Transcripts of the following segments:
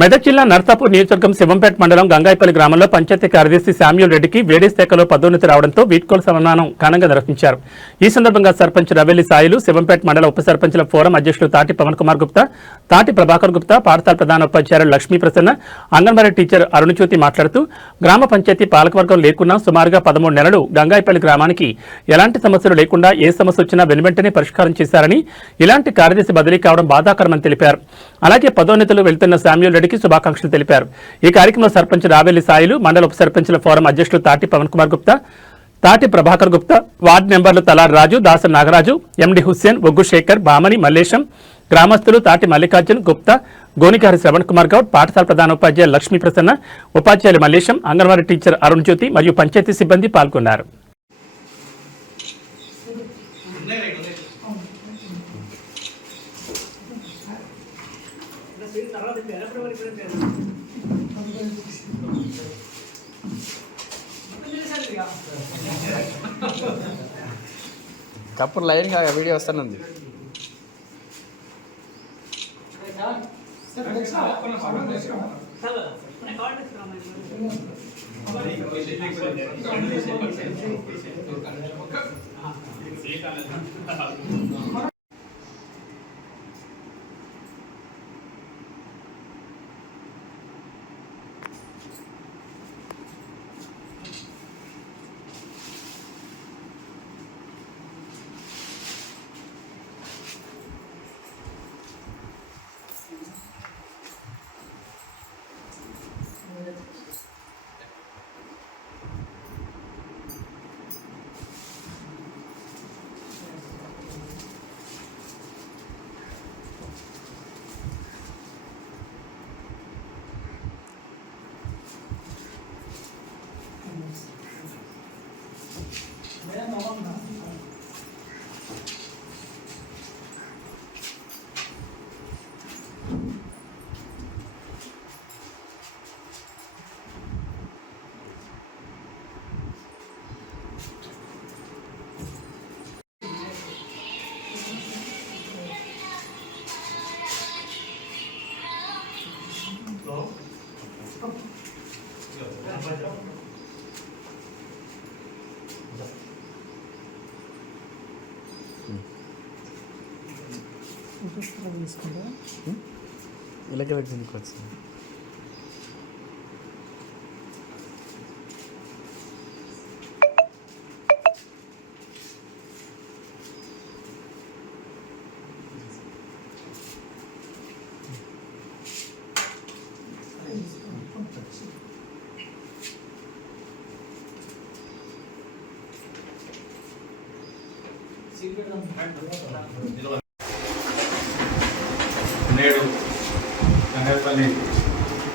మెదక్ జిల్లా నర్సాపూర్ నియోజకవర్గం శివంపేట మండలం గంగాయపల్లి గ్రామంలో పంచాయతీ కార్యదర్శి శామ్యూల్ రెడ్డికి వేడి శాఖలో పదోన్నతి రావడంతో వీడ్కోలు సన్మానం ఘనంగా నిర్వహించారు. ఈ సందర్భంగా సర్పంచ్ రవెల్లి సాయిలు, శివంపేట మండల ఉప సర్పంచ్ల ఫోరం అధ్యక్షులు తాటి పవన్ కుమార్ గుప్తా, తాటి ప్రభాకర్ గుప్తా, పాఠశాల ప్రధానోపాధ్యాయులు లక్ష్మీ ప్రసన్న, అంగన్వాడీ టీచర్ అరుణజ్యోతి మాట్లాడుతూ గ్రామ పంచాయతీ పాలకవర్గం లేకున్నా సుమారుగా 13 నెలలు గంగాయపల్లి గ్రామానికి ఎలాంటి సమస్యలు లేకుండా ఏ సమస్య వచ్చినా వెనువెంటనే పరిష్కారం చేశారని, ఇలాంటి కార్యదర్శి బదిలీ కావడం బాధాకరమని తెలిపారు. అలాగే పదోన్నతులు వెళ్తున్న శామ్యూల్ రెడ్డికి శుభాకాంక్షలు తెలిపారు. ఈ కార్యక్రమంలో సర్పంచ్ రావెల్లి సాయిలు, మండల ఉప సర్పంచ్ల ఫోరం అధ్యక్షులు తాటి పవన్ కుమార్ గుప్తా, తాటి ప్రభాకర్ గుప్తా, వార్డు మెంబర్లు తలార్ రాజు, దాస నాగరాజు, ఎండి హుస్సేన్, ఒగ్గు శేఖర్, బామని మల్లేశం, గ్రామస్తులు తాటి మల్లికార్జున్ గుప్తా, గోనికారి శ్రవణ్ కుమార్ గౌడ్, పాఠశాల ప్రధానోపాధ్యాయులు లక్ష్మీ ప్రసన్న, ఉపాధ్యాయులు మల్లేశం, అంగన్వాడీ టీచర్ అరుణ్ జ్యోతి మరియు పంచాయతీ సిబ్బంది పాల్గొన్నారు. కప్పుడు లైన్ కాగా వీడియో వస్తానుంది. ఇలాగే పెట్టింది కొంచెం నేడు గంగాయపల్లి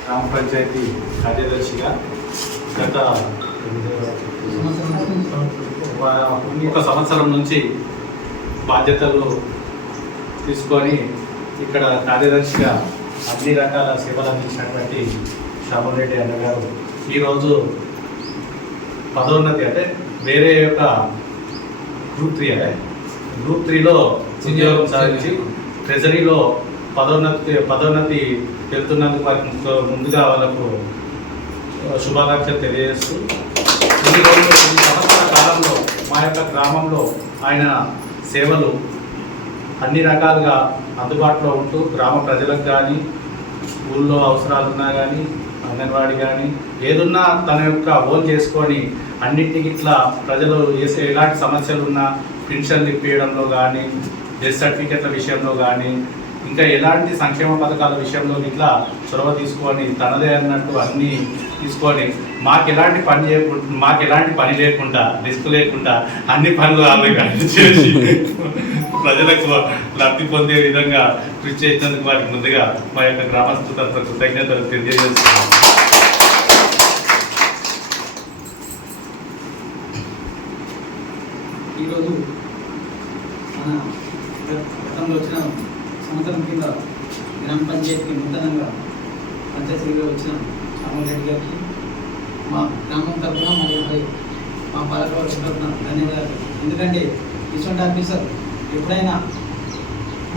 గ్రామ పంచాయతీ కార్యదర్శిగా గత 1 సంవత్సరం నుంచి బాధ్యతలు తీసుకొని ఇక్కడ కార్యదర్శిగా అన్ని రకాల సేవలు అందించినటువంటి శామ్యూల్ రెడ్డి అన్న గారు ఈరోజు పదోన్నతి అంటే వేరే యొక్క గ్రూప్ 3లో ఉద్యోగం సాధించి ట్రెజరీలో పదోన్నతి వెళ్తున్నందుకు వారికి ముందుగా వాళ్ళకు శుభాకాంక్షలు తెలియజేస్తూ ఈ సంవత్సరాల కాలంలో మా యొక్క గ్రామంలో ఆయన సేవలు అన్ని రకాలుగా అందుబాటులో ఉంటూ గ్రామ ప్రజలకు కానీ ఊళ్ళో అవసరాలున్నా కానీ అంగన్వాడీ కానీ ఏదున్నా తన యొక్క ఓన్ చేసుకొని అన్నింటికి ఇట్లా ప్రజలు ఎలాంటి సమస్యలు ఉన్నా పెన్షన్లు ఇప్పించడంలో కానీ డెత్ సర్టిఫికెట్ల విషయంలో కానీ ఇంకా ఎలాంటి సంక్షేమ పథకాల విషయంలో ఇట్లా చొరవ తీసుకొని తనదే అన్నట్టు అన్నీ తీసుకొని మాకు ఎలాంటి పని లేకుండా రిస్క్ లేకుండా అన్ని పనులు ఆమె చేసి ప్రజలకు లబ్ధి పొందే విధంగా కృషి చేసినందుకు వారికి ముందుగా మా యొక్క గ్రామస్తుల తరఫున కృతజ్ఞతలు తెలియజేస్తున్నాం. ఈరోజు మన గతంలో వచ్చిన సంవత్సరం కింద గ్రామ పంచాయతీకి నూతనంగా పంచాయతీగా వచ్చిన శామ్యూల్ రెడ్డి గారికి మా గ్రామం తరఫున మరియు మా పాలకవర్గం తరఫున ధన్యవాదాలు. ఎందుకంటే ఇటువంటి ఆఫీసర్ ఎప్పుడైనా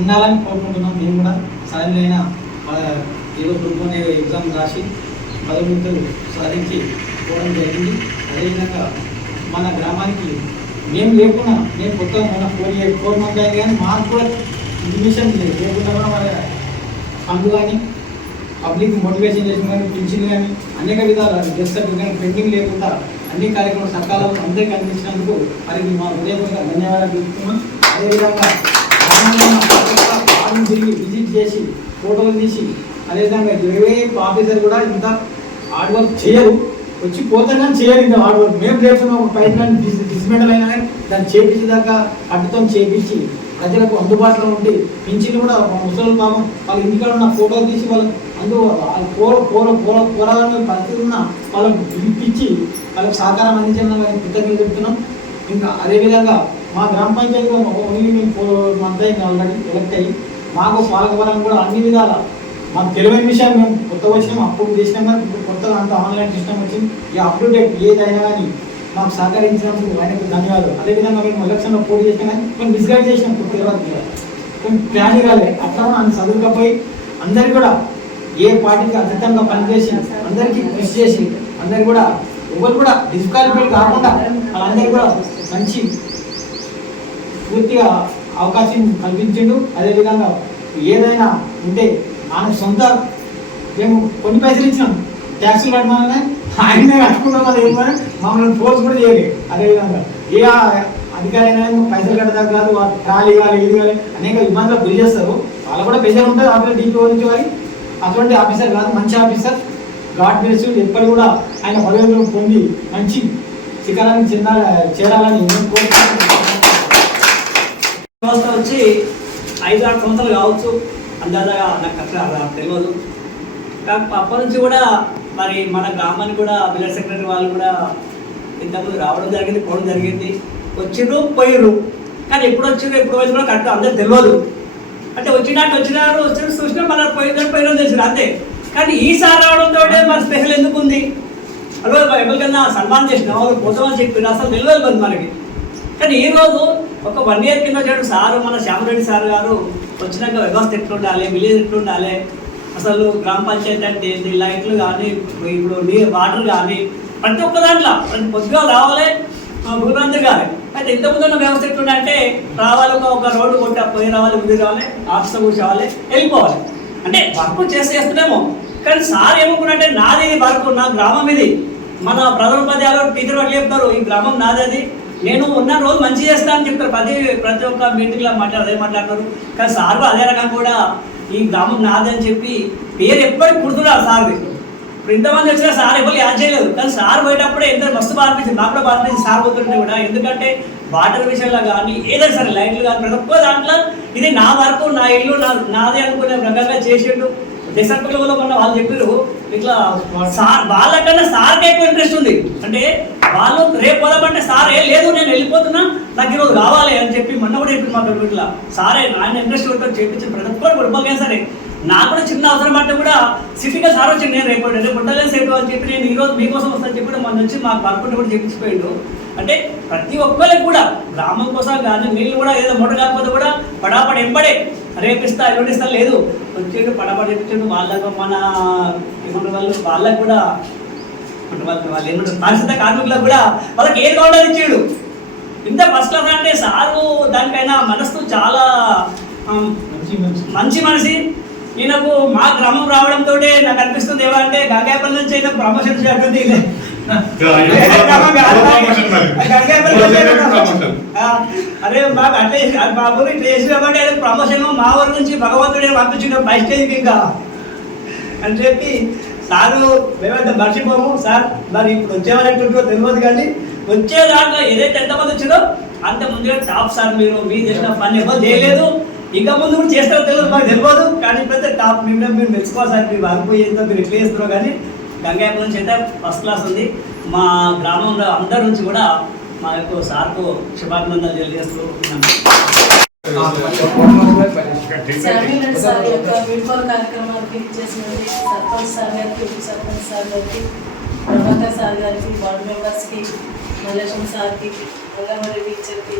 ఉండాలని కోరుకుంటున్నాం. మేము కూడా సాధ్యమైన ఏదో గ్రూప్ అనే ఎగ్జామ్ రాసి పదవింతలు సాధించి పోవడం జరిగింది. అదేవిధంగా మన గ్రామానికి మేము లేకుండా మేము కొత్తగా మన 4 మంది అయింది, కానీ మాకు కూడా ఇన్ఫర్మేషన్ లేకుండా కూడా మన ఫండ్ కానీ పబ్లిక్ మోటివేషన్ చేసిన కానీ పింఛన్ కానీ అనేక విధాల గెస్ట్ సర్టిఫికేట్ పెండింగ్ లేకుండా అన్ని కార్యక్రమాలు సకాలంలో అందరికీ అందించినందుకు వారికి మా హృదయపూర్వక ధన్యవాదాలు తెలుపుతున్నాం. అదేవిధంగా వారిని తిరిగి విజిట్ చేసి ఫోటోలు తీసి అదేవిధంగా ఏ ఆఫీసర్ కూడా ఇంత హార్డ్ వర్క్ చేయరు, వచ్చి పోతారు కానీ చేయరు ఇంత హార్డ్ వర్క్. మేము చేస్తున్నాం పైన డిస్మెంటల్ అయినా కానీ దాన్ని చేపించేదాకా అడ్డుతో చేపించి ప్రజలకు అందుబాటులో ఉండి పింఛన్లు కూడా ముసలి పాపం వాళ్ళ ఇంటికాడ ఉన్న ఫోటోలు తీసి వాళ్ళు పోరాలని పరిస్థితి ఉన్న వాళ్ళకు పిలిపించి వాళ్ళకి సహకారం అందించడం కానీ కృతజ్ఞతలు చెప్తున్నాం. ఇంకా అదేవిధంగా మా గ్రామ పంచాయతీలో ఓన్లీ మేము 4 మంత్ అయింది ఆల్రెడీ ఎలక్ట్ అయ్యి, మాకు పాలకపరంగా కూడా అన్ని విధాల మాకు తెలియని విషయాలు మేము కొత్త వచ్చినాం, అప్పుడు చేసినాం కానీ ఇప్పుడు కొత్తగా అంత ఆన్లైన్ సిస్టమ్ వచ్చింది. ఈ అప్డేట్ ఏదైనా కానీ మాకు సహకరించినందుకు ఆయనకు ధన్యవాదాలు. అదేవిధంగా మేము ఎలక్షన్లో పోటీ చేసినా కానీ కొన్ని మిస్గైడ్ చేసినాం, తెలియదు కొన్ని ప్లాన్ కాలే, అట్లా అని చదువుకపోయి అందరికీ కూడా ఏ పార్టీకి అతీతంగా పనిచేసి అందరికీ కృషి చేసి అందరు కూడా ఎవరు కూడా డిస్క్వాలిఫై కాకుండా వాళ్ళందరికీ కూడా మంచి పూర్తిగా అవకాశం కల్పించిండు. అదేవిధంగా ఏదైనా ఉంటే ఆయన సొంత మేము కొన్ని పైసలు ఇచ్చినాం, ట్యాక్సులు కట్టమని ఆయనే కట్టుకున్నాం, అది ఏమని మమ్మల్ని ఫోర్స్ కూడా చేయలేదు. అదేవిధంగా ఏ అధికారి అయినా పైసలు కట్టదాకా కాదు, ఖాళీ ఇవ్వాలి ఇది కావాలి అనేక ఇబ్బందులకు గురి చేస్తారు. వాళ్ళు కూడా ప్రెషర్ ఉంటుంది ఆఫీసర్ డీపీ నుంచి వారి అటువంటి ఆఫీసర్ కాదు, మంచి ఆఫీసర్ గాడ్ బ్లెస్ యూ. ఎప్పుడు కూడా ఆయన పదవిలో పొంది మంచి శిఖరానికి చేరాలని వ్యవస్థ వచ్చి 5-6 సంవత్సరాలు కావచ్చు, అందాజగా నాకు అట్లా తెలియదు. అప్పటి నుంచి కూడా మరి మన గ్రామానికి కూడా విలేజ్ సెక్రటరీ వాళ్ళు కూడా ఇంతకుముందు రావడం జరిగింది, పోవడం జరిగింది, వచ్చిర్రు పోయిర్రు. కానీ ఎప్పుడు వచ్చిర్రు ఎప్పుడు వచ్చినా కరెక్ట్ అందరికి తెలియదు. అంటే వచ్చినారు చూసినా మన పోయిన తెలిసింది అంతే. కానీ ఈసారి రావడంతో మన స్పెషల్ ఎందుకు ఉంది, అలా ఎవరికన్నా సన్మానం చేసిన వాళ్ళు పోతామని చెప్పి అసలు తెలియదు మనకి. కానీ ఈరోజు ఒక 1 year కింద వచ్చాడు సారు, మన శ్యామరెడ్డి సార్ గారు వచ్చినాక వ్యవస్థ ఎట్లుండాలి, విలేజ్ ఎట్లుండాలి, అసలు గ్రామ పంచాయతీ అంటే ఏంటి, లైట్లు కానీ ఇప్పుడు వాటర్ కానీ ప్రతి ఒక్క దాంట్లో పొద్దుగా రావాలి, భూమంత్రి కావాలి. అయితే ఇంతకుముందు ఉన్న వ్యవస్థ ఎట్లుండే అంటే రావాలి, ఒక రోడ్డు కొట్టి పోయి రావాలి, ముందు రావాలి, ఆఫీస్లో కూర్చోవాలి, వెళ్ళిపోవాలి. అంటే వర్క్ చేస్తున్నామో. కానీ సార్ ఏమనుకున్నారంటే నాది ఇది వర్క్, నా గ్రామం ఇది, మన ప్రధానోపాధ్యాయులు టీచర్ వాళ్ళు చెప్తారు ఈ గ్రామం నాది, అది నేను ఉన్న రోజు మంచి చేస్తా అని చెప్తారు. ప్రతి ఒక్క మీటింగ్లో అదే మాట్లాడతారు. కానీ సార్ అదే రకంగా కూడా ఈ గ్రామం నాది అని చెప్పి పేరు ఎప్పటికి గుర్తున్నారు సార్ది. ఇప్పుడు ఇంతమంది వచ్చినా సార్ ఎవరు యాడ్ చేయలేదు, కానీ సార్ పోయేటప్పుడే ఎంత మస్తు బాగా అనిపించింది, నాకు కూడా బాగా అనిపించింది సార్ పోతుంటే కూడా. ఎందుకంటే వాటర్ విషయంలో కానీ ఏదైనా సరే లైట్లు కానీ ప్రతి ఒక్క దాంట్లో ఇది నా వరకు, నా ఇల్లు నాదే అనుకునే రకంగా చేసిండు. డిసెంబర్లో మొన్న వాళ్ళు చెప్పారు ఇట్లా సార్ వాళ్ళకన్నా సార్కి ఎక్కువ ఇంట్రెస్ట్ ఉంది. అంటే వాళ్ళు రేపు పోదామంటే సార్ లేదు నేను వెళ్ళిపోతున్నా, నాకు ఈరోజు కావాలి అని చెప్పి మొన్న కూడా చెప్పింది మాకు. ఇట్లా సారే ఆయన ఇంట్రెస్ట్ పెట్టుకొని చేయించిన ప్రతి ఒక్కరు గొడవగా సరే నాకు కూడా చిన్న అవసరం అంటే కూడా సిటీగా సార్ వచ్చి నేను రేపు ఉండలేని సేపు అని చెప్పి నేను ఈరోజు మీకోసం వస్తాను చెప్పి మొన్న వచ్చి మాకు వర్క్ కూడా చేయించిపోయాడు. అంటే ప్రతి ఒక్కరికి కూడా గ్రామం కోసం కానీ నీళ్ళు కూడా ఏదో మోటార్ కాకపోతే కూడా పడాపడి ఎంబడే రేపిస్తా ఎల్లుండిస్తా లేదు, వచ్చేడు పడాపడి చెప్పించాడు. వాళ్ళకు మన ఏమన్నా వాళ్ళకు కూడా వాళ్ళు ఏమంటారు పారిశుద్ధ కార్మికులకు కూడా వాళ్ళకి ఏది కావాలని ఇచ్చాడు. ఇంత ఫస్ట్ క్లాస్ అంటే సారు దానికైనా మనసు చాలా మంచి మనిషి. ఈయనకు మా గ్రామం రావడంతో నాకు అనిపిస్తుంది ఏమంటే గంగాయపల్లి నుంచి అయితే ప్రమోషన్ చేస్తుంది. అరే మాకు అంటే మా ఊరు ఇట్లా చేసినప్పుడు ప్రమోషన్ మా ఊరు నుంచి భగవంతుడే పంపించిన పై స్టేజ్కి ఇంకా అని చెప్పి సారు మేమైతే మర్చిపోము సార్. మరి ఇప్పుడు వచ్చేవాళ్ళంటుంటో తెలియదు, కానీ వచ్చే దాంట్లో ఏదైతే ఎంతమంది వచ్చిందో అంత ముందుగా టాప్ సార్. మీరు చేసిన పని ఎవరు చేయలేదు, ఇంకా ముందు కూడా చేస్తారో తెలియదు మాకు తెలియదు, కానీ ఇప్పుడైతే టాప్ మీరు మెచ్చుకోవాలి సార్. మీరు వర్క్ మీరు ఎట్లా చేస్తున్నారో కానీ గంగాయపల్లి నుంచి అయితే ఫస్ట్ క్లాస్ ఉంది. మా గ్రామంలో అందరి నుంచి కూడా మా యొక్క సార్కు శుభాభినందనలు తెలియజేస్తూ ఉన్నాను. సార్ యొక్క వీడ్కోలు కార్యక్రమానికి చేసినటువంటి సర్పంచ్ సార్ గారికి, ఉప సర్పంచ్ సార్ గారికి, ప్రభాకర్ సార్ గారికి, వార్డు మెంబర్స్కి, మల్లేశం సార్కి, అంగన్వాడీ టీచర్కి,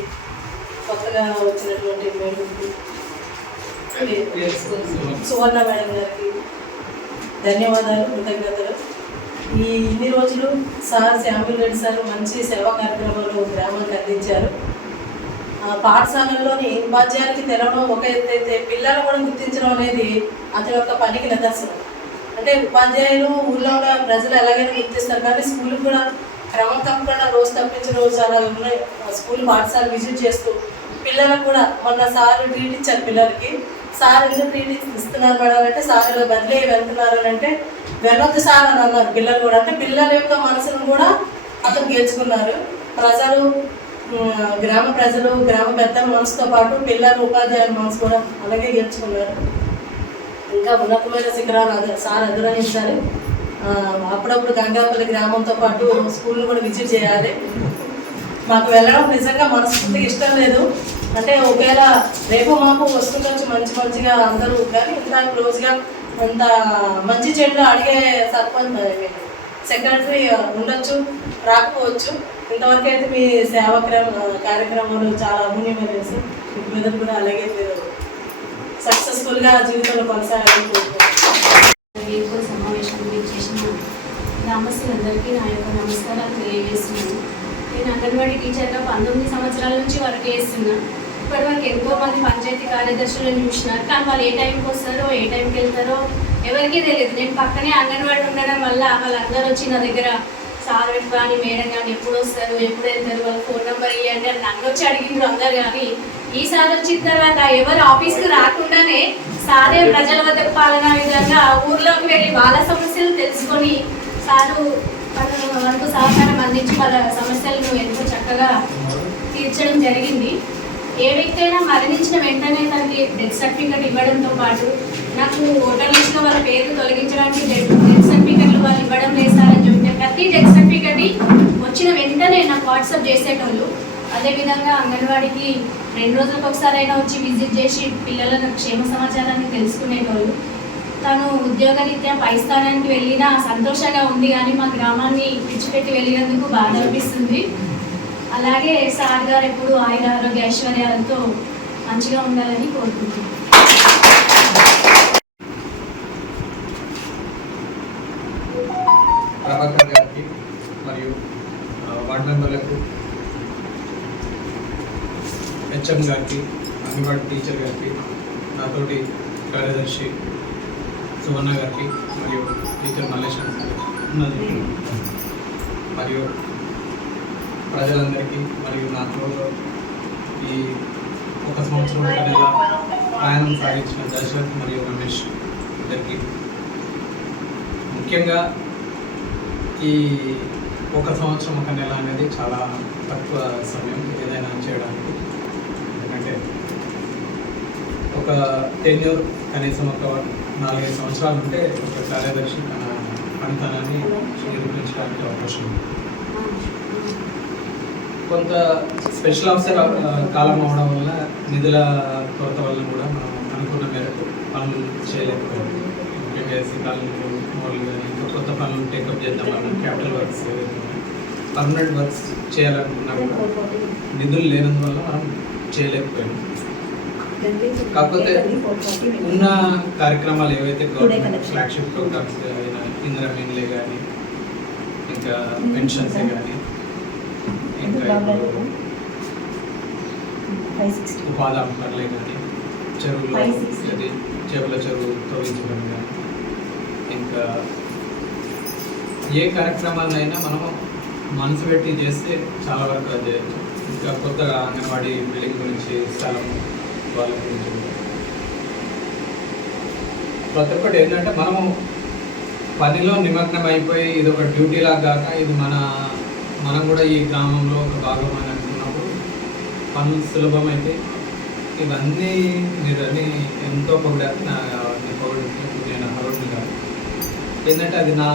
కొత్తగా వచ్చినటువంటి మేడంకి, సువర్ణ మేడం గారికి, ధన్యవాదాలు, కృతజ్ఞతలు. ఈ ఇన్ని రోజులు సార్ శామ్యూల్ రెడ్డి సార్ మంచి సేవా కార్యక్రమాలు గ్రామానికి అందించారు. పాఠశాలల్లోని ఉపాధ్యాయులకి తెలవడం ఒక ఎత్తు అయితే పిల్లలు కూడా గుర్తించడం అనేది అతని యొక్క పనికి నిదర్శనం. అంటే ఉపాధ్యాయులు ఊళ్ళో ఉన్న ప్రజలు ఎలాగైనా గుర్తిస్తారు, కానీ స్కూల్కి కూడా క్రమం తప్పకుండా రోజు తప్పించిన రోజు అలా ఉన్నాయి. స్కూల్ పాఠశాల విజిట్ చేస్తూ పిల్లలకు కూడా మొన్న సార్ ట్రీట్ ఇచ్చారు పిల్లలకి. సార్ ఎందుకు ట్రీట్ ఇస్తున్నారు మేడం అంటే, సార్ ఇలా బదిలీ వెళ్తున్నారు అని అంటే వెళ్ళొద్దు సార్ అని అన్నారు పిల్లలు కూడా. అంటే పిల్లల యొక్క మనసును కూడా అతను గెలుచుకున్నారు. ప్రజలు, గ్రామ ప్రజలు, గ్రామ పెద్దల మనసుతో పాటు పిల్లలు, ఉపాధ్యాయుల మనసు కూడా అలాగే గెలుచుకున్నారు. ఇంకా ఉన్నతమైన శిఖరాలు సార్ అధిరోహించాలి. అప్పుడప్పుడు గంగాపల్లి గ్రామంతో పాటు స్కూల్ని కూడా విజిట్ చేయాలి. మాకు వెళ్ళడం నిజంగా మనస్ఫూర్తిగా ఇష్టం లేదు. అంటే ఒకవేళ రేపు మాకు వస్తుండొచ్చు మంచిగా అందరూ, కానీ ఇంత క్లోజ్గా అంత మంచి చెడు అడిగే సర్పంచ్ సెక్రటరీ ఉండొచ్చు, రాకపోవచ్చు. ఇంతవరకు అయితే మీ సేవా కార్యక్రమాలు చాలా అమూల్యమైనవి సార్. మీకు మీద కూడా అలాగే మీరు సక్సెస్ఫుల్గా జీవితంలో కొనసాగాలి. సమావేశం చేసిన గ్రామస్తులందరికీ నా యొక్క నమస్కారాలు తెలియజేస్తున్నాను. నేను అంగన్వాడీ టీచర్గా 19 సంవత్సరాల నుంచి వర్క్ చేస్తున్నాను. ఇప్పటివరకు ఎంతో మంది పంచాయతీ కార్యదర్శులను చూసినారు, కానీ వాళ్ళు ఏ టైంకి వస్తారో ఏ టైంకి వెళ్తారో ఎవరికీ తెలియదు. నేను పక్కనే అంగన్వాడీ ఉండడం వల్ల వాళ్ళందరూ వచ్చి నా దగ్గర సార్ కానీ మేడం కానీ ఎప్పుడు వస్తారు, ఎప్పుడు వెళ్తారు, వాళ్ళ ఫోన్ నెంబర్ ఇవ్వండి అని నన్ను వచ్చి అడిగిండ్రు అందరు. కానీ ఈసారి వచ్చిన తర్వాత ఎవరు ఆఫీస్కి రాకుండానే సారే ప్రజల వద్దకు పాలనా విధంగా ఊర్లోకి వెళ్ళి వాళ్ళ సమస్యలు తెలుసుకొని సారు మనకు సహకారం అందించి వాళ్ళ సమస్యలను ఎంతో చక్కగా తీర్చడం జరిగింది. ఏ వ్యక్తి అయినా మరణించిన వెంటనే తనకి డెత్ సర్టిఫికెట్ ఇవ్వడంతో పాటు నాకు ఓటర్ లిస్ట్లో వాళ్ళ పేరు తొలగించడానికి డెత్ సర్టిఫికెట్లు వాళ్ళు ఇవ్వడం లేసారని చెప్తే ప్రతి డెత్ సర్టిఫికెట్ వచ్చిన వెంటనే నాకు వాట్సాప్ చేసేటోళ్ళు. అదేవిధంగా అంగన్వాడీకి 2 రోజులకు ఒకసారి అయినా వచ్చి విజిట్ చేసి పిల్లల క్షేమ సమాచారాన్ని తెలుసుకునేటోళ్ళు. తను ఉద్యోగరీత్యా పై స్థానానికి వెళ్ళినా సంతోషంగా ఉంది, కానీ మా గ్రామాన్ని విడిచిపెట్టి వెళ్ళినందుకు బాధ అనిపిస్తుంది. అలాగే సార్ గారు ఎప్పుడు ఆయుర ఆరోగ్య ఐశ్వర్యాలతో మంచిగా ఉండాలని కోరుకుంటున్నాను. ప్రభాకర్ గారికి మరియు వార్డు మెంబర్లకు, హెచ్ఎం గారికి, అంగన్వాడీ టీచర్ గారికి, నాతోటి కార్యదర్శి సువర్ణ గారికి మరియు టీచర్ మల్లేశ్వర ఉన్నది మరియు ప్రజలందరికీ మరియు నాతో ఈ 1 సంవత్సరం 1 నెల ప్రయాణం సాగించిన దశరథ్ మరియు రమేష్ ఇద్దరికి ముఖ్యంగా ఈ 1 సంవత్సరం 1 నెల అనేది చాలా తక్కువ సమయం ఏదైనా చేయడానికి. ఎందుకంటే ఒక టెన్యూర్ కనీసం ఒక 4-5 సంవత్సరాలు ఉంటే ఒక కార్యదర్శి తన పనితనాన్ని నిరూపించడానికి అవకాశం ఉంది. కొంత స్పెషల్ ఆఫీసర్ కాలం అవడం వల్ల నిధుల కొరత వల్ల కూడా మనం అనుకున్న మేరకు పనులు చేయలేకపోయాం. ముఖ్యంగా ఎస్సీ కాలనీలు మోడల్ కానీ ఇంకా కొత్త పనులు టేకప్ చేద్దామన్నా క్యాపిటల్ వర్క్స్ పర్మనెంట్ వర్క్స్ చేయాలనుకున్నా కూడా నిధులు లేనందువల్ల మనం చేయలేకపోయాం. కాకపోతే ఉన్న కార్యక్రమాలు ఏవైతే గవర్నమెంట్ ఫ్లాగ్షిప్ ప్రోగ్రామ్స్ అయినా ఇందిరా మిన్లే కానీ ఇంకా పెన్షన్సే కానీ ఇంకా ఉపాధి అంశాలే కానీ చెరువులో అది చెరువుల చెరువు తవ్వించడం కానీ ఇంకా ఏ కార్యక్రమాలైనా మనము మనసు పెట్టి చేస్తే చాలా వరకు అది చేయొచ్చు. ఇంకా కొత్తగా అంగన్వాడీ బిల్డింగ్ గురించి స్థలం వాళ్ళ గురించి ప్రతి ఒక్కటి ఏంటంటే మనము పనిలో నిమగ్నం అయిపోయి ఇది ఒక డ్యూటీ లాగా కాక ఇది మనం కూడా ఈ గ్రామంలో ఒక భాగం అని అనుకున్నప్పుడు పనులు సులభమైతే ఇవన్నీ మీరని ఎంతో పొగిడారు. నేను హరోడ్ని కాదు, ఏంటంటే అది నా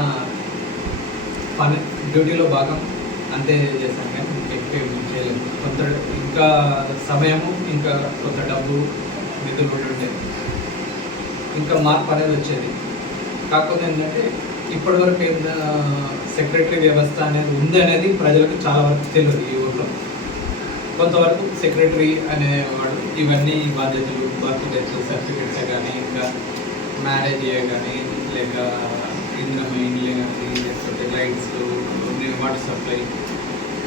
పని డ్యూటీలో భాగం అంతే చేశాను. కానీ ఎక్కువ చేయలేదు. కొంత ఇంకా సమయము ఇంకా కొంత డబ్బు నిధులు కూడా ఉండేది, ఇంకా మార్పు అనేది వచ్చేది. కాకపోతే ఏంటంటే ఇప్పటివరకు సెక్రటరీ వ్యవస్థ అనేది ఉంది అనేది ప్రజలకు చాలా వరకు తెలియదు. ఈ ఊళ్ళో కొంతవరకు సెక్రటరీ అనేవాడు ఇవన్నీ బాధ్యతలు, బర్త్ డెత్ సర్టిఫికేట్స్ కానీ ఇంకా మ్యారేజ్ కానీ లేక ఇంద్రమైన్లే కానీ లేకపోతే లైట్స్, వాటర్ సప్లై,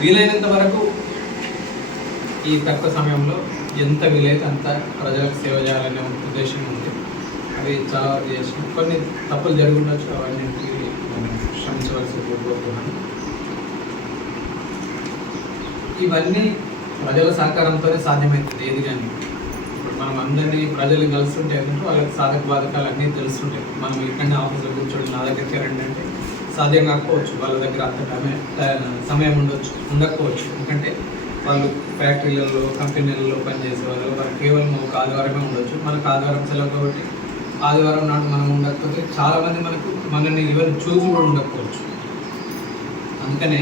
వీలైనంత వరకు ఈ తక్కువ సమయంలో ఎంత వీలైతే అంత ప్రజలకు సేవ చేయాలనే ఉద్దేశం ఉంది. అవి చాలా వరకు చేసినాం. కొన్ని తప్పులు జరిగి ఉండొచ్చు, అవన్నింటికి నేను క్షమించవలసి కోరుతున్నాను. ఇవన్నీ ప్రజల సహకారంతోనే సాధ్యమవుతుంది ఏది కానీ. ఇప్పుడు మనం అందరినీ ప్రజలు కలుస్తుంటే ఏంటంటే వాళ్ళకి సాధక బాధకాలు అన్నీ తెలుస్తుంటాయి. మనం ఇక్కడనే ఆఫీస్లో కూర్చోండి నా దగ్గరికి రండి అంటే సాధ్యం కాకపోవచ్చు, వాళ్ళ దగ్గర అంత సమయం ఉండకపోవచ్చు. ఎందుకంటే వాళ్ళు ఫ్యాక్టరీలలో, కంపెనీలలో పనిచేసేవాళ్ళు, వారు కేవలం ఒక ఆదివారమే ఉండొచ్చు. మనకు ఆదివారం సెలవు కాబట్టి ఆదివారం నాడు మనం ఉండకపోతే చాలామంది మనల్ని ఈవెన్ చూసి కూడా ఉండకపోవచ్చు. అందుకనే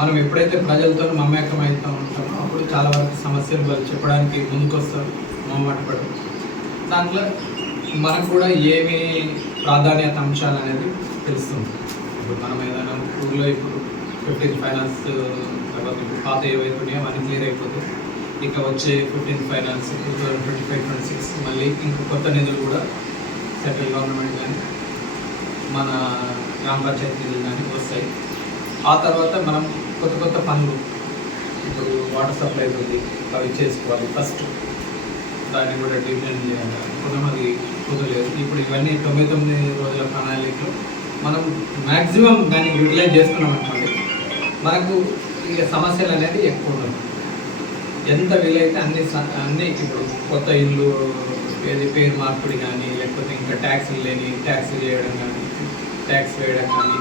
మనం ఎప్పుడైతే ప్రజలతో మమేకం అవుతూ ఉంటామో అప్పుడు చాలా వరకు సమస్యలు వాళ్ళు చెప్పడానికి ముందుకు వస్తారు, మొహమాట పడరు. దాంట్లో మనకు కూడా ఏమి ప్రాధాన్యత అంశాలు అనేది తెలుస్తుంది. ఇప్పుడు మనం ఏదైనా ఊళ్ళో ఇప్పుడు 15th ఫైనాన్స్ తర్వాత ఇప్పుడు పాత ఏవైతున్నాయో అవన్నీ క్లియర్ అయిపోతాయి. ఇక వచ్చే 15th ఫైనాన్స్ 2025-26 మళ్ళీ ఇంకో కొత్త నిధులు కూడా సెంట్రల్ గవర్నమెంట్ కానీ మన గ్రామ పంచాయతీ నిధులు కానీ వస్తాయి. ఆ తర్వాత మనం కొత్త కొత్త పనులు, ఇప్పుడు వాటర్ సప్లై ఉంది, అవి చేసుకోవాలి. ఫస్ట్ దాన్ని కూడా డివిజన్ చేయాలి అనుకున్నాం, అది కుదరలేదు. ఇప్పుడు ఇవన్నీ 99 రోజుల ప్రణాళికలో మనం మ్యాక్సిమం దాన్ని యూటిలైజ్ చేసుకున్నాం అనుకోండి, మనకు ఇక సమస్యలు అనేది ఎక్కువ ఉండదు. ఎంత వీలైతే అన్ని ఇప్పుడు కొత్త ఇల్లు ఏది పేరు మార్పిడి కానీ, లేకపోతే ఇంకా ట్యాక్సీలు లేని ట్యాక్సీ చేయడం కానీ, ట్యాక్స్ వేయడం కానీ,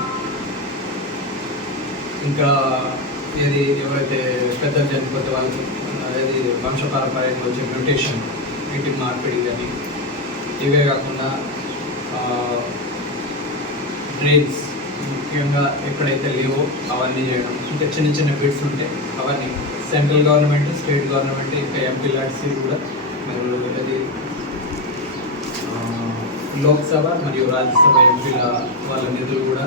ఇంకా ఏది ఎవరైతే పెద్దలు చనిపోతే వాళ్ళకి ఏది వంశపారంపర్యంగా వచ్చే మ్యూటేషన్ వీటి మార్పిడి కానీ, ఇవే కాకుండా డ్రైన్స్ ముఖ్యంగా ఎక్కడైతే లేవో అవన్నీ చేయడం, ఇంకా చిన్న చిన్న బిడ్స్ ఉంటాయి అవన్నీ సెంట్రల్ గవర్నమెంట్, స్టేట్ గవర్నమెంట్, ఇంకా ఎంపీలాట్సీ కూడా మీరు అది లోక్సభ మరియు రాజ్యసభ ఎంపీల వాళ్ళ నిధులు కూడా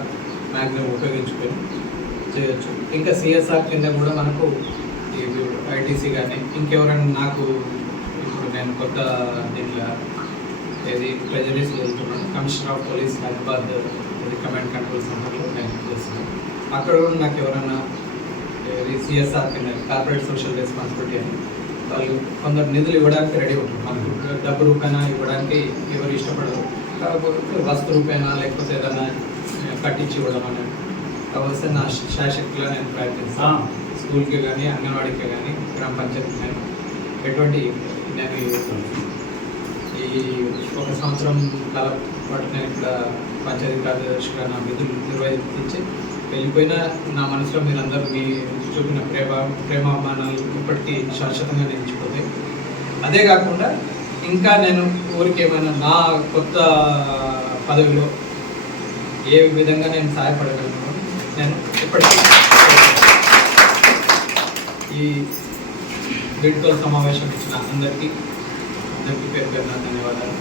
మ్యాక్సిమం ఉపయోగించుకొని చేయొచ్చు. ఇంకా సిఎస్ఆర్ కింద కూడా మనకు ఐటీసీ కానీ ఇంకెవరైనా నాకు ఇప్పుడు నేను కొత్త దీంట్లో ఏది ప్రెజరీస్ వెళ్తున్నాను, commissioner of police Hyderabad command control సెంటర్లో నేను చేస్తున్నాను. అక్కడ కూడా నాకు ఎవరైనా సిఎస్ఆర్ కింద కార్పొరేట్ సోషల్ రెస్పాన్సిబిలిటీ అని వాళ్ళు కొందరు నిధులు ఇవ్వడానికి రెడీ ఉంటుంది. మనకు డబ్బు రూపాయన ఇవ్వడానికి ఎవరు ఇష్టపడరు, కాకపోతే వస్తు రూపాయన లేకపోతే ఏదైనా కట్టించి ఇవ్వడం అనేది కావలసిన నా శాశక్తిలో నేను ప్రయత్నిస్తాను. స్కూల్కి కానీ, అంగన్వాడీకి కానీ, గ్రామ పంచాయతీకి కానీ ఎటువంటి నేను ఈ 1 సంవత్సరం కాలం పాటు నేను ఇక్కడ పంచాయతీ కార్యదర్శిగా నా విధులు నిర్వహించి వెళ్ళిపోయిన నా మనసులో మీరందరూ మీ చూపిన ప్రేమాభిమానాలు ఇప్పటికీ శాశ్వతంగా నిలిచిపోతాయి. అదే కాకుండా ఇంకా నేను ఊరికి ఏమైనా నా కొత్త పదవిలో ఏ విధంగా నేను సహాయపడగలను నేను ఇప్పటికీ ఈ వీడ్కోలు సమావేశం ఇచ్చిన అందరికీ పేరు పేరున ధన్యవాదాలు.